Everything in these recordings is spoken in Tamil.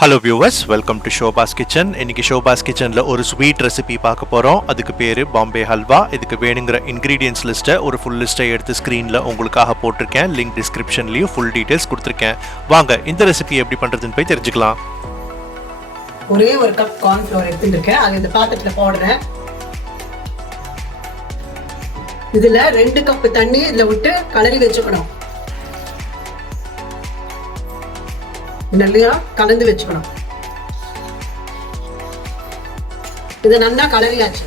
Hello viewers, welcome to Shobha's Kitchen. இன்னைக்கு Shobha's Kitchenல ஒரு ஸ்வீட் ரெசிபி பார்க்க போறோம். அதுக்கு பேரு பாம்பே ஹல்வா. இதுக்கு வேணுங்கிற இன்கிரிடியன்ட்ஸ் லிஸ்ட்டை ஒரு ஃபுல் லிஸ்ட்டை எடுத்து ஸ்கிரீன்ல உங்களுக்காக போட்டிருக்கேன். லிங்க் டிஸ்கிரிப்ஷன்லயும் ஃபுல் டீடைல்ஸ் கொடுத்திருக்கேன். வாங்க இந்த ரெசிபி எப்படி பண்றதுன்னு போய் தெரிஞ்சுக்கலாம். ஒரே ஒரு கப் கார்ன் ஃப்ளோர் எடுத்துருக்கேன். அது இந்த பாத்திரத்துல போடுறேன். இதுல 2 கப் தண்ணி இதுல விட்டு கலரி வச்சுக்கணும். நல்லா கலந்து வச்சுக்கணும். இது நல்லா கலரியாச்சு.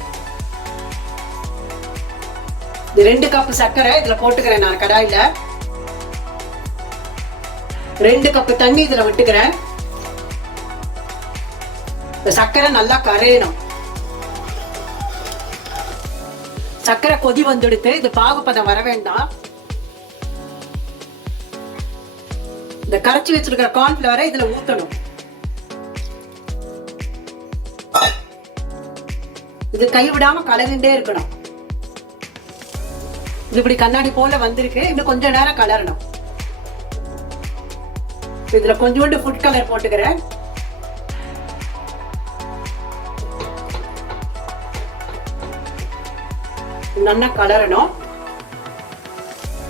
இது 2 கப் சர்க்கரை இதுல போட்டுக்கிறேன். நான் கடாயில 2 கப் தண்ணி இதுல விட்டுக்கிறேன். இந்த சர்க்கரை நல்லா கரையணும். சர்க்கரை கொதி வந்துடுத்து. இது பாகுபதம் வர வேண்டாம். இந்த கரைச்சி வச்சிருக்கிற கார்ன்ஃபிளவரை இதுல ஊத்தணும். இது கைவிடாம கலரிண்டே இருக்கணும். இது இப்படி கண்ணாடி போல வந்திருக்கு. இன்னும் கொஞ்ச நேரம் கலரணும். இதுல கொஞ்சோண்டு ஃபுட் கலர் போட்டுக்கிறேன். நல்லா கலரணும்.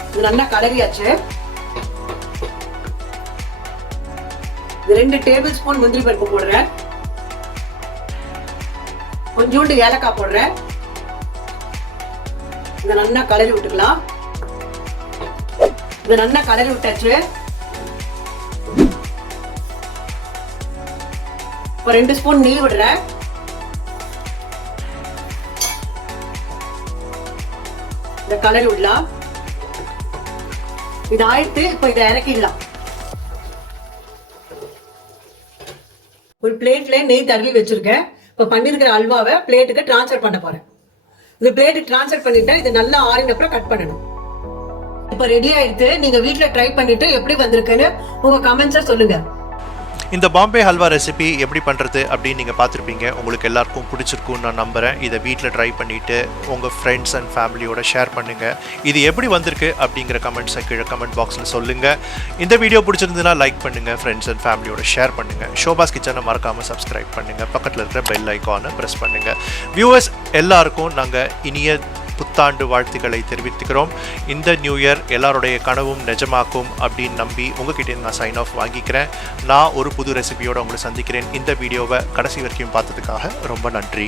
இது நல்லா கலரியாச்சு. 2 டேபிள் ஸ்பூன் முந்திரி பருப்பு போடுறேன். கொஞ்சோண்டு ஏலக்காய் போடுறேன். இதை நல்லா கலரி விட்டுக்கலாம். இதை நல்லா கலரி விட்டாச்சு. இப்போ 2 ஸ்பூன் நெய் விடுறேன். இதை கலரி விடலாம். இது ஆயிட்டு இப்போ இதை இறக்கிடலாம். ஒரு பிளேட்ல நெய் தடவி வச்சிருக்கேன். இப்போ பண்ணிருக்கிற அல்வாவை பிளேட்டுக்கு டிரான்ஸ்ஃபர் பண்ண போறேன். இந்த பிளேட்டுக்கு டிரான்ஸ்ஃபர் பண்ணிட்டா இது நல்லா ஆறினப்புறம் கட் பண்ணணும். இப்போ ரெடி ஆயிடுத்து. நீங்க வீட்டுல ட்ரை பண்ணிட்டு எப்படி வந்திருக்குன்னு உங்க கமெண்ட்ஸை சொல்லுங்க. இந்த பாம்பே ஹல்வா ரெசிபி எப்படி பண்ணுறது அப்படின்னு நீங்கள் பார்த்துருப்பீங்க. உங்களுக்கு எல்லாருக்கும் பிடிச்சிருக்குன்னு நான் நம்புகிறேன். இதை வீட்டில் ட்ரை பண்ணிவிட்டு உங்கள் ஃப்ரெண்ட்ஸ் அண்ட் ஃபேமிலியோட ஷேர் பண்ணுங்கள். இது எப்படி வந்திருக்கு அப்படிங்கிற கமெண்ட்ஸை கீழே கமெண்ட் பாக்ஸில் சொல்லுங்கள். இந்த வீடியோ பிடிச்சிருந்ததுன்னா லைக் பண்ணுங்கள், ஃப்ரெண்ட்ஸ் அண்ட் ஃபேமிலியோட ஷேர் பண்ணுங்கள். ஷோபாஸ் கிச்சனை மறக்காமல் சப்ஸ்கிரைப் பண்ணுங்கள். பக்கத்தில் இருக்கிற பெல் ஐக்கானை ப்ரெஸ் பண்ணுங்கள். வியூவர்ஸ் எல்லாருக்கும் நாங்கள் இனிய புத்தாண்டு வாழ்த்துக்களை தெரிவித்துக்கிறோம். இந்த நியூ இயர் எல்லாருடைய கனவும் நிஜமாக்கும் அப்படின்னு நம்பி உங்ககிட்ட நான் சைன் ஆஃப் வாங்கிக்கிறேன். நான் ஒரு புது ரெசிபியோடு உங்களை சந்திக்கிறேன். இந்த வீடியோவை கடைசி வரைக்கும் பார்த்ததுக்காக ரொம்ப நன்றி.